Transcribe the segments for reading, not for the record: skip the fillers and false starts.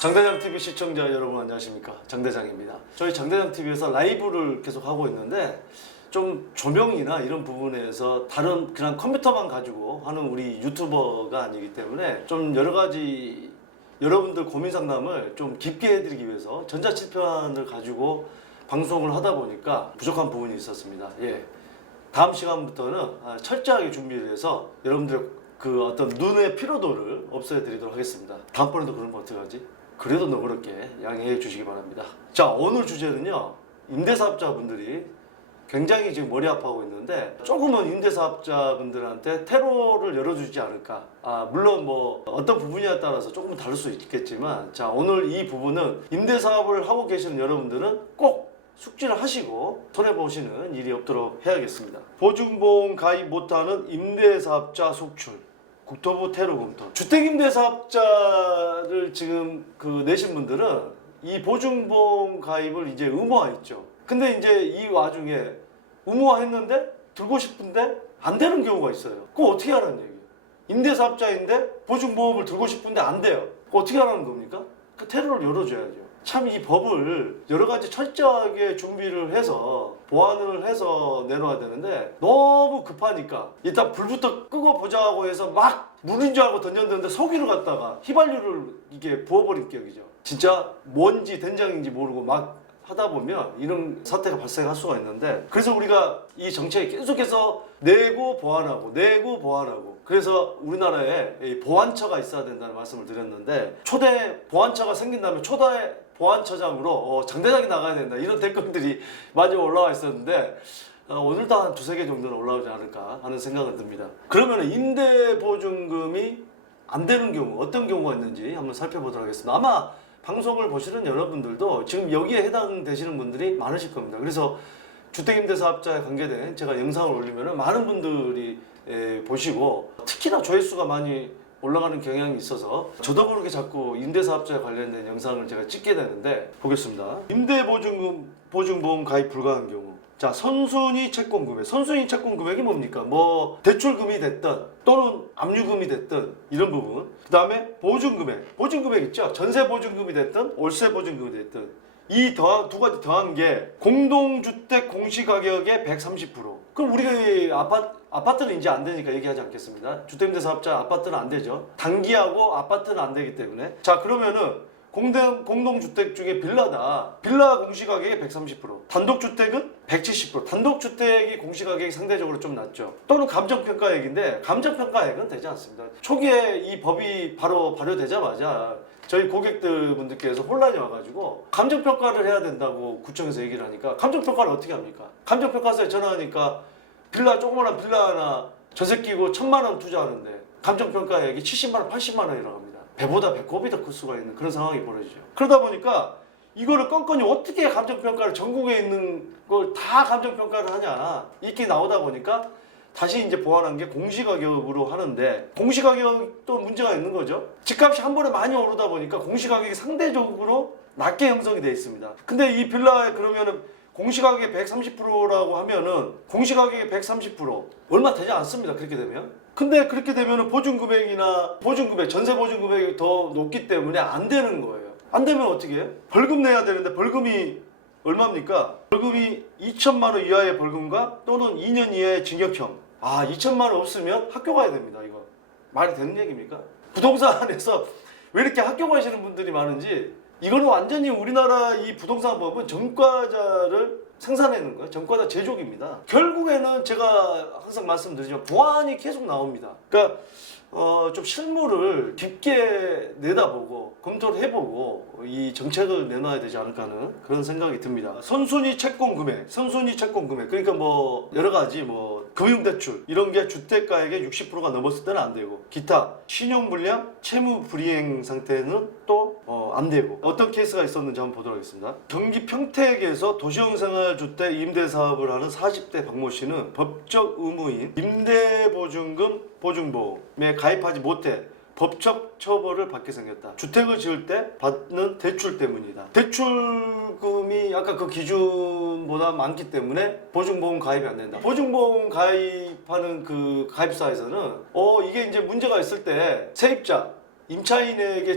장대장TV 시청자 여러분 안녕하십니까, 장대장입니다. 저희 장대장TV에서 라이브를 계속 하고 있는데 좀 조명이나 이런 부분에서 다른 그냥 컴퓨터만 가지고 하는 우리 유튜버가 아니기 때문에 좀 여러 가지 여러분들 고민 상담을 좀 깊게 해드리기 위해서 전자칠판을 가지고 방송을 하다 보니까 부족한 부분이 있었습니다. 예. 다음 시간부터는 철저하게 준비를 해서 여러분들의 그 어떤 눈의 피로도를 없애드리도록 하겠습니다. 다음번에도 그러면 어떡하지? 그래도 너그럽게 양해해 주시기 바랍니다. 자, 오늘 주제는요, 임대사업자분들이 굉장히 지금 머리 아파하고 있는데 조금은 임대사업자분들한테 테러를 열어주지 않을까. 물론 뭐 어떤 부분에 따라서 조금은 다를 수 있겠지만, 자, 오늘 이 부분은 임대사업을 하고 계시는 여러분들은 꼭 숙지를 하시고 손해보시는 일이 없도록 해야겠습니다. 보증보험 가입 못하는 임대사업자 속출, 국토부 테러 검토. 주택임대사업자를 지금 내신 분들은 이 보증보험 가입을 이제 의무화했죠. 근데 이제 이 와중에 의무화했는데 들고 싶은데 안 되는 경우가 있어요. 그거 어떻게 하라는 얘기예요? 임대사업자인데 보증보험을 들고 싶은데 안 돼요. 그거 어떻게 하라는 겁니까? 그 테러를 열어줘야죠. 참 이 법을 여러 가지 철저하게 준비를 해서 보완을 해서 내놓아야 되는데 너무 급하니까 일단 불부터 끄고 보자고 해서 막 물인 줄 알고 던졌는데 석유를 갖다가 휘발유를 이게 부어버린 격이죠. 진짜 뭔지 된장인지 모르고 막 하다 보면 이런 사태가 발생할 수가 있는데, 그래서 우리가 이 정책이 계속해서 내고 보완하고 그래서 우리나라에 보완처가 있어야 된다는 말씀을 드렸는데, 초대 보완처가 생긴다면 초대 보완처장으로 장대장이 나가야 된다 이런 댓글들이 많이 올라와 있었는데 오늘도 한 두세 개 정도는 올라오지 않을까 하는 생각은 듭니다. 그러면 임대보증금이 안 되는 경우 어떤 경우가 있는지 한번 살펴보도록 하겠습니다. 아마 방송을 보시는 여러분들도 지금 여기에 해당되시는 분들이 많으실 겁니다. 그래서 주택임대사업자에 관계된 제가 영상을 올리면 많은 분들이 보시고 특히나 조회수가 많이 올라가는 경향이 있어서 저도 모르게 자꾸 임대사업자에 관련된 영상을 제가 찍게 되는데, 보겠습니다. 임대보증보험 가입 불가한 경우. 자, 선순위 채권 금액. 선순위 채권 금액이 뭡니까? 뭐 대출금이 됐든 또는 압류금이 됐든 이런 부분. 그 다음에 보증금액. 보증금액 있죠? 전세 보증금이 됐든 월세 보증금이 됐든 이 두 가지 더한 게 공동주택 공시가격의 130%. 그럼 우리가 아파트는 이제 안 되니까 얘기하지 않겠습니다. 주택임대사업자 아파트는 안 되죠. 단기하고 아파트는 안 되기 때문에. 자, 그러면은 공동주택 중에 빌라다. 빌라 공시가격이 130%, 단독주택은 170%. 단독주택이 공시가격이 상대적으로 좀 낮죠. 또는 감정평가액인데 감정평가액은 되지 않습니다. 초기에 이 법이 바로 발효되자마자 저희 고객들 분들께서 혼란이 와가지고 감정평가를 해야 된다고 구청에서 얘기를 하니까, 감정평가를 어떻게 합니까? 감정평가서에 전화하니까 조그마한 빌라 하나 전세 끼고 1,000만 원 투자하는데 감정평가액이 70만 원, 80만 원이라고 합니다. 배보다 배꼽이 더 클 수가 있는 그런 상황이 벌어지죠. 그러다 보니까 이거를 건건이 어떻게 감정평가를 전국에 있는 걸 다 감정평가를 하냐, 이렇게 나오다 보니까 다시 이제 보완한 게 공시가격으로 하는데, 공시가격도 문제가 있는 거죠. 집값이 한 번에 많이 오르다 보니까 공시가격이 상대적으로 낮게 형성이 되어 있습니다. 근데 이 빌라에 그러면은 공시가격이 130%라고 하면은 공시가격이 130% 얼마 되지 않습니다. 그렇게 되면. 근데 그렇게 되면은 전세 보증금액이 더 높기 때문에 안 되는 거예요. 안 되면 어떻게 해요? 벌금 내야 되는데 벌금이 얼마입니까? 벌금이 2천만 원 이하의 벌금과 또는 2년 이하의 징역형. 2천만 원 없으면 학교 가야 됩니다. 이거 말이 되는 얘기입니까? 부동산에서 왜 이렇게 학교 가시는 분들이 많은지, 이거는 완전히 우리나라 이 부동산법은 전과자를 생산해내는 거예요. 전과자 제조기입니다. 결국에는 제가 항상 말씀드리지만 보완이 계속 나옵니다. 그러니까 좀 실무를 깊게 내다보고 검토를 해보고 이 정책을 내놔야 되지 않을까 하는 그런 생각이 듭니다. 선순위 채권 금액. 그러니까 뭐 여러 가지 뭐 금융대출 이런 게 주택가액의 60%가 넘었을 때는 안 되고, 기타 신용불량, 채무불이행 상태는 또 안 되고. 어떤 케이스가 있었는지 한번 보도록 하겠습니다. 경기 평택에서 도시형생활주택 임대사업을 하는 40대 박모 씨는 법적 의무인 임대보증금 보증보험에 가입하지 못해 법적 처벌을 받게 생겼다. 주택을 지을 때 받는 대출 때문이다. 대출금이 아까 그 기준보다 많기 때문에 보증보험 가입이 안 된다. 보증보험 가입하는 그 가입사에서는 이게 이제 문제가 있을 때 세입자, 임차인에게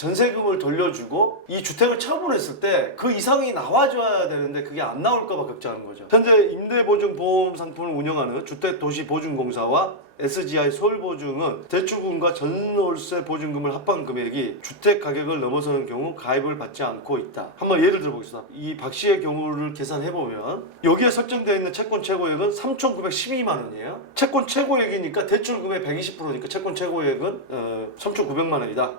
전세금을 돌려주고 이 주택을 처분했을 때 그 이상이 나와줘야 되는데 그게 안 나올까봐 걱정하는 거죠. 현재 임대보증보험 상품을 운영하는 주택도시보증공사와 SGI 서울보증은 대출금과 전월세 보증금을 합한 금액이 주택 가격을 넘어서는 경우 가입을 받지 않고 있다. 한번 예를 들어보겠습니다. 이 박 씨의 경우를 계산해보면 여기에 설정되어 있는 채권 최고액은 3,912만 원이에요. 채권 최고액이니까 대출금의 120%니까 채권 최고액은 3,900만 원이다.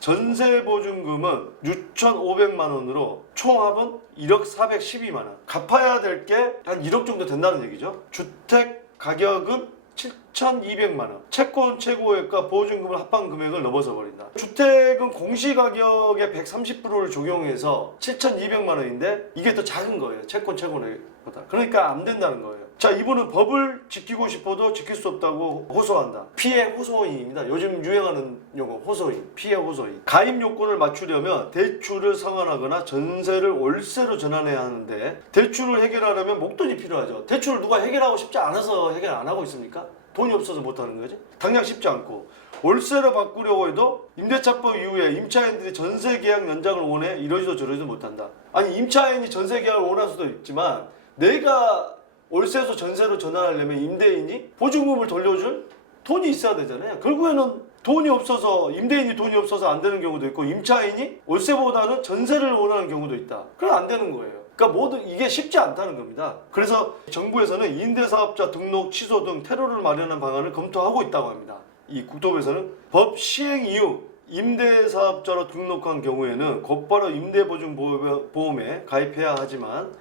전세보증금은 6,500만 원으로 총합은 1억 412만 원. 갚아야 될 게 한 1억 정도 된다는 얘기죠. 주택 가격은 7,200만 원. 채권 최고액과 보증금을 합한 금액을 넘어서 버린다. 주택은 공시가격의 130%를 적용해서 7,200만 원인데 이게 더 작은 거예요. 채권 최고액보다. 그러니까 안 된다는 거예요. 자, 이분은 법을 지키고 싶어도 지킬 수 없다고 호소한다. 피해 호소인입니다. 요즘 유행하는 용어 호소인, 피해 호소인. 가입 요건을 맞추려면 대출을 상환하거나 전세를 월세로 전환해야 하는데 대출을 해결하려면 목돈이 필요하죠. 대출을 누가 해결하고 싶지 않아서 해결 안 하고 있습니까? 돈이 없어서 못하는 거지. 당장 쉽지 않고 월세로 바꾸려고 해도 임대차법 이후에 임차인들이 전세계약 연장을 원해 이러지도 저러지도 못한다. 아니 임차인이 전세계약을 원할 수도 있지만 내가 월세에서 전세로 전환하려면 임대인이 보증금을 돌려줄 돈이 있어야 되잖아요. 결국에는 돈이 없어서 임대인이 돈이 없어서 안 되는 경우도 있고 임차인이 월세보다는 전세를 원하는 경우도 있다. 그럼 안 되는 거예요. 그러니까 모두 이게 쉽지 않다는 겁니다. 그래서 정부에서는 임대사업자 등록 취소 등 테러를 마련한 방안을 검토하고 있다고 합니다. 이 국토부에서는 법 시행 이후 임대사업자로 등록한 경우에는 곧바로 임대보증보험에 가입해야 하지만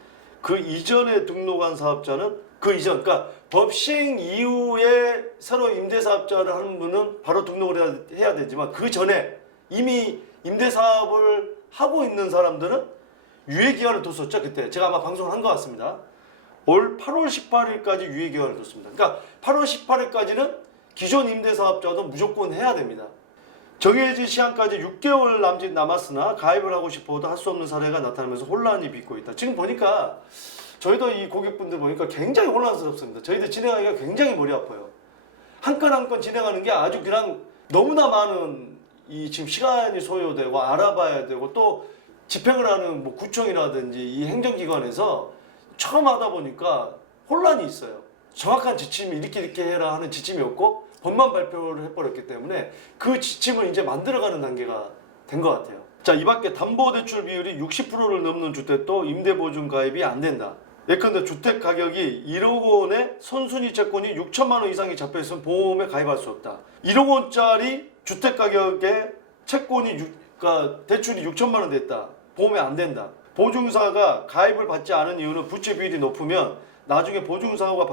그 이전에 등록한 사업자는 그러니까 법 시행 이후에 새로 임대사업자를 하는 분은 바로 등록을 해야 되지만 그 전에 이미 임대사업을 하고 있는 사람들은 유예기간을 뒀었죠. 그때 제가 아마 방송을 한 것 같습니다. 올 8월 18일까지 유예기간을 뒀습니다. 그러니까 8월 18일까지는 기존 임대사업자도 무조건 해야 됩니다. 정해진 시한까지 6개월 남짓 남았으나 가입을 하고 싶어도 할 수 없는 사례가 나타나면서 혼란이 빚고 있다. 지금 보니까 저희도 이 고객분들 보니까 굉장히 혼란스럽습니다. 저희들 진행하기가 굉장히 머리 아파요. 한 건 한 건 진행하는 게 아주 그냥 너무나 많은 이 지금 시간이 소요되고 알아봐야 되고 또 집행을 하는 뭐 구청이라든지 이 행정기관에서 처음 하다 보니까 혼란이 있어요. 정확한 지침이 이렇게 해라 하는 지침이 없고 법만 발표를 해버렸기 때문에 그 지침을 이제 만들어가는 단계가 된 것 같아요. 자, 이 밖에 담보대출 비율이 60%를 넘는 주택도 임대보증 가입이 안 된다. 예컨대 주택 가격이 1억 원에 선순위 채권이 6천만 원 이상이 잡혀있으면 보험에 가입할 수 없다. 1억 원짜리 주택 가격에 채권이 그러니까 대출이 6천만 원 됐다. 보험에 안 된다. 보증사가 가입을 받지 않은 이유는 부채 비율이 높으면 나중에 보증사고가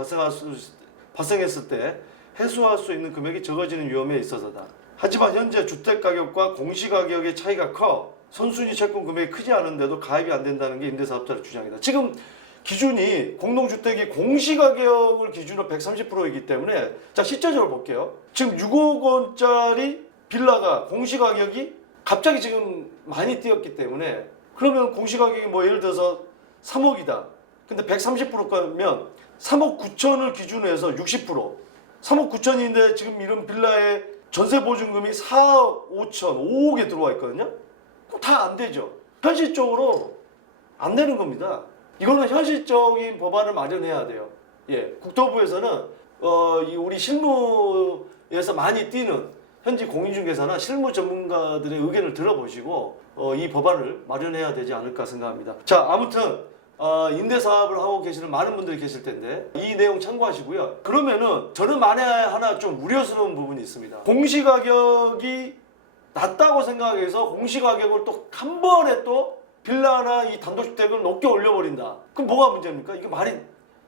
발생했을 때 해소할 수 있는 금액이 적어지는 위험에 있어서다. 하지만 현재 주택가격과 공시가격의 차이가 커 선순위 채권 금액이 크지 않은데도 가입이 안 된다는 게 임대사업자의 주장이다. 지금 기준이 공동주택이 공시가격을 기준으로 130%이기 때문에 자 실제적으로 볼게요. 지금 6억 원짜리 빌라가 공시가격이 갑자기 지금 많이 뛰었기 때문에 그러면 공시가격이 뭐 예를 들어서 3억이다. 근데 130%면 3억 9천을 기준으로 해서 60% 3억 9천인데 지금 이런 빌라의 전세보증금이 4억 5천, 5억에 들어와 있거든요. 그럼 다 안 되죠. 현실적으로 안 되는 겁니다. 이거는 현실적인 법안을 마련해야 돼요. 예, 국토부에서는 우리 실무에서 많이 뛰는 현지 공인중개사나 실무 전문가들의 의견을 들어보시고 이 법안을 마련해야 되지 않을까 생각합니다. 자, 아무튼 임대사업을 하고 계시는 많은 분들이 계실 텐데 이 내용 참고하시고요. 그러면은 저는 만에 하나 좀 우려스러운 부분이 있습니다. 공시가격이 낮다고 생각해서 공시가격을 또 한 번에 또 빌라나 이 단독주택을 높게 올려버린다. 그럼 뭐가 문제입니까? 이게 말이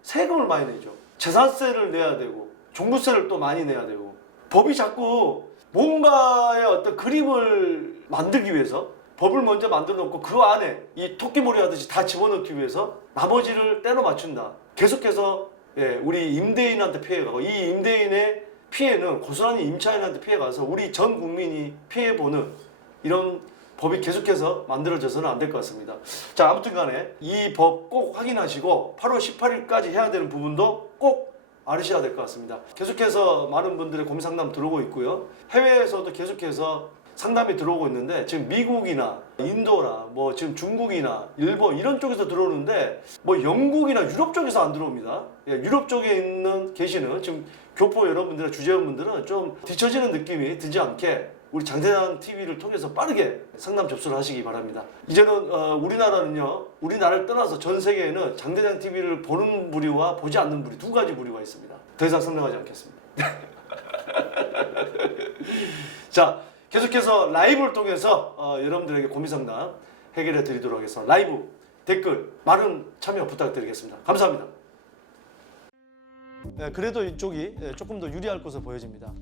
세금을 많이 내죠. 재산세를 내야 되고 종부세를 또 많이 내야 되고 법이 자꾸 뭔가의 어떤 그림을 만들기 위해서 법을 먼저 만들어 놓고 그 안에 이 토끼몰이 하듯이 다 집어넣기 위해서 나머지를 때려 맞춘다. 계속해서 우리 임대인한테 피해가고 이 임대인의 피해는 고스란히 임차인한테 피해가서 우리 전 국민이 피해보는 이런 법이 계속해서 만들어져서는 안 될 것 같습니다. 자, 아무튼 간에 이 법 꼭 확인하시고 8월 18일까지 해야 되는 부분도 꼭 알으셔야 될 것 같습니다. 계속해서 많은 분들의 고민 상담 들어오고 있고요. 해외에서도 계속해서 상담이 들어오고 있는데 지금 미국이나 인도나 뭐 지금 중국이나 일본 이런 쪽에서 들어오는데 뭐 영국이나 유럽 쪽에서 안 들어옵니다. 예, 유럽 쪽에 계시는 지금 교포 여러분들이나 주재원분들은 좀 뒤처지는 느낌이 들지 않게 우리 장대장 TV를 통해서 빠르게 상담 접수를 하시기 바랍니다. 이제는 우리나라는요, 우리나라를 떠나서 전 세계에는 장대장 TV를 보는 부류와 보지 않는 부류 두 가지 부류가 있습니다. 더 이상 설명하지 않겠습니다. 자, 계속해서 라이브를 통해서 여러분들에게 고민 상담 해결해 드리도록 하겠습니다. 라이브 댓글 많은 참여 부탁드리겠습니다. 감사합니다. 네, 그래도 이쪽이 조금 더 유리할 것으로 보여집니다.